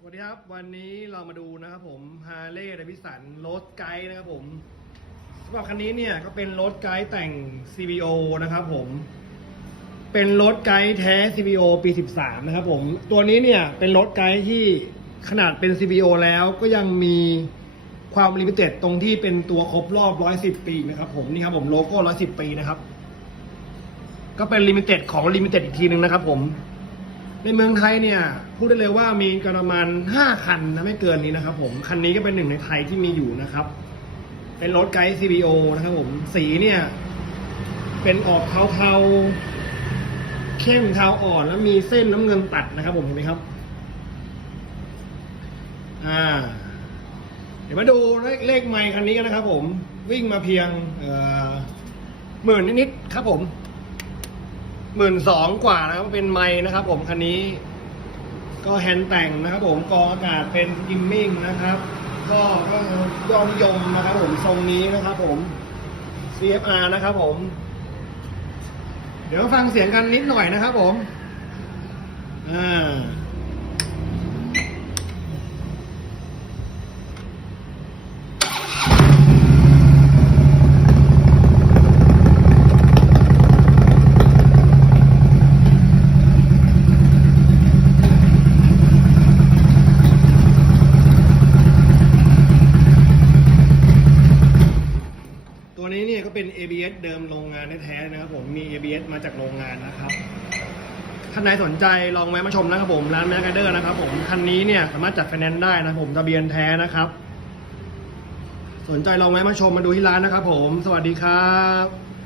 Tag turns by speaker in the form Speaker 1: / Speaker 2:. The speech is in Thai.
Speaker 1: สวัสดีครับ วันนี้เรามาดูนะครับผมฮาร์เลย์ด v วิสันรถไกด์นะครับผมสำหรับคันนี้เนี่ยก็เป็นรถไกด์แต่ง CBO นะครับผม เป็นรถไกด์แท้ CBO ปี 13 นะครับผม ตัวนี้เนี่ยเป็นรถไกด์ที่ขนาดเป็น CBO แล้วก็ยังมีความลิมิเต็ดตรงที่เป็นตัวครบรอบ 110 ปีนะครับผมนี่ครับผมโลโก้ 110 ปีนะครับ ก็เป็นลิมิเต็ดของลิมิเต็ดอีกทีหนึ่งนะครับผม ในเมืองไทยเนี่ยพูดได้เลยว่ามีประมาณห้าคันนะไม่เกินนี้นะครับผมคันนี้ก็เป็นหนึ่งในไทยที่มีอยู่นะครับ เป็นรถไกด์ CBO นะครับผมสีเนี่ย เป็นออกเทาๆเข้มเทาอ่อนแล้วมีเส้นน้ำเงินตัดนะครับ ผมเห็นไหมครับอ่าเดี๋ยวมาดูเลขเลขไมค์คันนี้กันนะครับผมวิ่งมาเพียงเอ่อหมื่นนิดๆครับผม หมื่นสองกว่านะครับเป็นไม้นะครับ ผมคันนี้ ก็แฮนด์แต่งนะครับ ผมกรองอากาศเป็นกิมมิ่งนะครับ ก็ก็ยอมยมนะครับ ผมทรงนี้นะครับ ผม CFR นะครับ ผม เดี๋ยวฟังเสียงกันนิดหน่อยนะครับ ผมอ่า ตัวนี้ เนี่ยก็เป็น ABS เดิมโรงงานแท้ๆนะครับผมมี ABS มาจากโรงงานนะครับท่านใดสนใจลองแวะมาชมนะครับผมร้านแมกเดอร์นะครับผมคันนี้เนี่ยสามารถจัดไฟแนนซ์ได้นะครับผมทะเบียนแท้นะครับ สนใจลองแวะมาชมมาดูที่ร้านนะครับผม สวัสดีครับ